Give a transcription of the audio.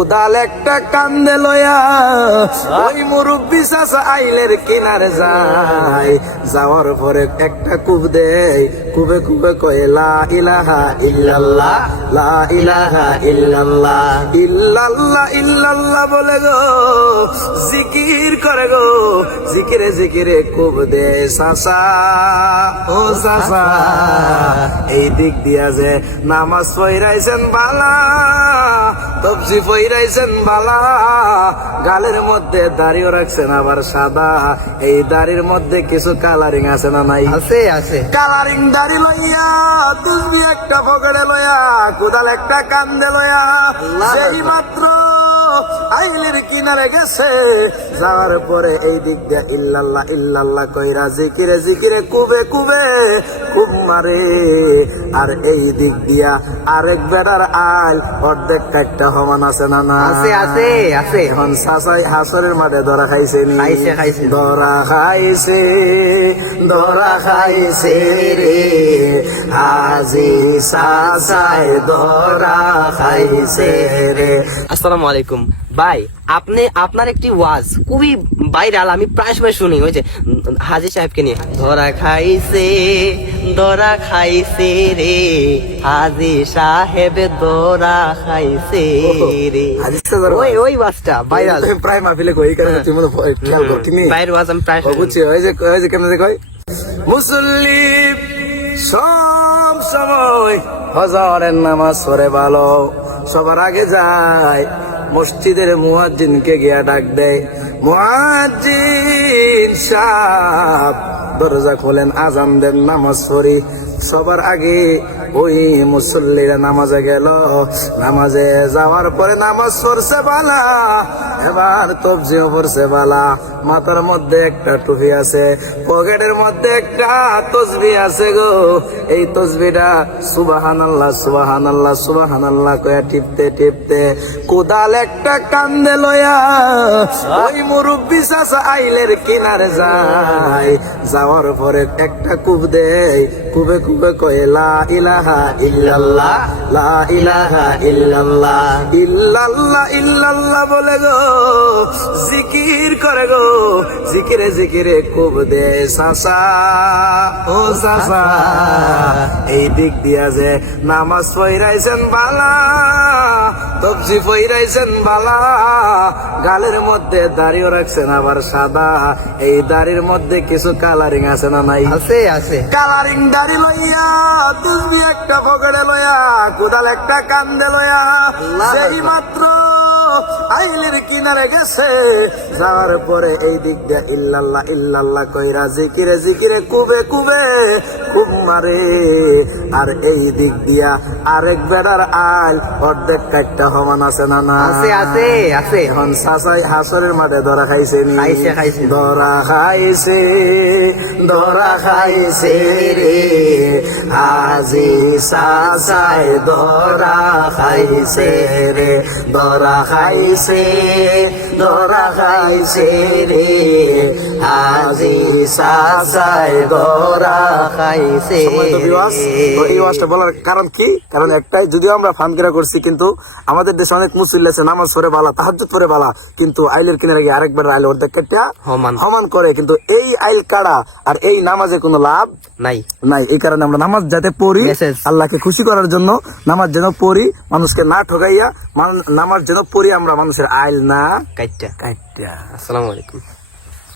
কোদাল একটা কান্দে লয়া, ওই মুরব্বি চাচা আইলের কিনারে যায়। যাওয়ার পরে একটা কুব দেয় কুবে কুবে কয়ে, লা ইলাহা ইল্লাল্লাহ, লা ইলাহা ইল্লাল্লাহ ইল্লাল্লাহ ইল্লাল্লাহ বলে গো, জিকির করে গো, জিকিরে জিকিরে কুব দে ও চাচা এই দিক দিয়া যে নামাজ পড়াইছেন বালা তবজি পড়াইছেন বালা গালের মধ্যে দাড়িও রাখছেন আবার সাদা এই দাড়ির মধ্যে কিছু কালারিং আছে না নাই? আছে আছে। কালারিং দাড়ি লইয়া তুলবি একটা পকেটে লইয়া কোদাল একটা কান্দে লইয়া সেই মাত্র কিনারে গেছে। যাওয়ার পরে এই দিক দিয়ে ইল্লাল্লাহ ইল্লাল্লাহ কইরা জিকিরে জিকিরে কুবে কুবে। খুব মারে। আর এই দিক দিয়া আরেক বেড়ার আল অর্ধেক কাটটা সমান আছে না না? আছে আছে আছে। এখন সাসাই হাসরের মাঠে ধরা খাইছে নি। ধরা খাইছে ধরা খাইছে রে। হাজি সাসাই ধরা খাইছে রে। আসসালামু আলাইকুম। ভাই আপনি আপনার একটি ওয়াজ খুবই ভাইরাল আমি প্রায় সময় শুনি। ওই যে হাজি সাহেবকে নিয়ে। ধরা খাইছে ধরা খাইছে রে। হাজি সাহেব ধরা খাইছে রে। ওই ওই ওয়াজটা ভাইরাল। প্রায় মাহফিলে কই কারণ তুমি মনে খেয়াল কর কিনি ভাইয়ের ওয়াজ আমি প্রায় বুঝছি ওই যে ওই যে কেমনে কই মুসল্লি সব সময় হজরের নামাজ পড়ে ভালো সবার আগে যায়। মসজিদের মুয়াজ্জিনকে গিয়া ডাক দেয় মহাজিন সাহ দরজা খোলেন আজান দেন নামাজ পড়ি। সবার আগে ওই মুসল্লিরা নামাজে গেল। নামাজে যাওয়ার পরে নামাজ পড়ছে বালা। এবার তবজিও পড়ছে বালা। মাথার মধ্যে একটা টুপি আছে, পকেটের মধ্যে একটা তসবি আছে গো। এই তসবিটা সুবাহান আল্লাহ সুবাহান আল্লাহ সুবাহান আল্লাহ কয়া টিপতে টিপতে কোদাল একটা কান্দে লয়া। ওই মুরব্বি চাচা আইলের কিনারে যায়। যাওয়ার পরে একটা কুব দেয় কুবে কুবে কয়ে, লা ইলাহা ইল্লাল্লাহ, লা ইলাহা ইল্লাল্লাহ। ইল্লাল্লাহ ইল্লাল্লাহ বলে গো, জিকির করে গো। জিকিরে জিকিরে কুব দে সাসা ও সাসা। এই দিক দিয়া যে নামাজ পড়াইছেন বালা তবজি পড়াইছেন বালা গালের মধ্যে দাড়িও রাখছেন আবার সাদা। এই দাড়ির মধ্যে কিছু কালারিং আছে না নাই? আছে আছে। কালারিং দাড়ি লইয়া তুলবি একটা পকেটে লইয়া কোদাল একটা কান্দে লইয়া সেই মাত্র আইলের কিনারে গেছে যাওয়ার পরে এই দিক দিয়া ইল্লাল্লাহ ইল্লাল্লাহ কইরা জিকিরে জিকিরে কুবে কুবে খুব মারে। আর এই দিক দিয়া আরেক বেড়ার আল অর্ধেক কাটটা সমান আছে না না? আছে আছে আছে। এখন সাসাই হাসরের মাঠে ধরা খাইছে নি খাইছে, খাইছে। ধরা খাইছে ধরা খাইছে রে। আজি সাসাই ধরা খাইছে রে ধরা খাইছে। ধরা খাইছে রে। আজি সাসাই খাইছে। তো এই ওয়াজটা বলার কারণ কি? কারণ একটাই যদিও আমরা ফান কিরা করছি কিন্তু আমাদের দেশে অনেক মুসলিম আছে নামাজ পড়ে বালা তাহাজ্জুদ পড়ে বালা কিন্তু আইলের কিনারে গিয়ে আরেকবার আইলে অর্ধেক কেটে সমান। সমান করে কিন্তু এই আইল কাড়া আর এই নামাজে কোনো লাভ নাই। নাই। এই কারণে আমরা নামাজ যাতে পড়ি. আল্লাহকে খুশি করার জন্য নামাজ যেন পড়ি মানুষকে না ঠকাইয়া নামাজ যেন পড়ি আমরা মানুষের আইল না কাইটটা কাইটা আসসালামু আলাইকুম।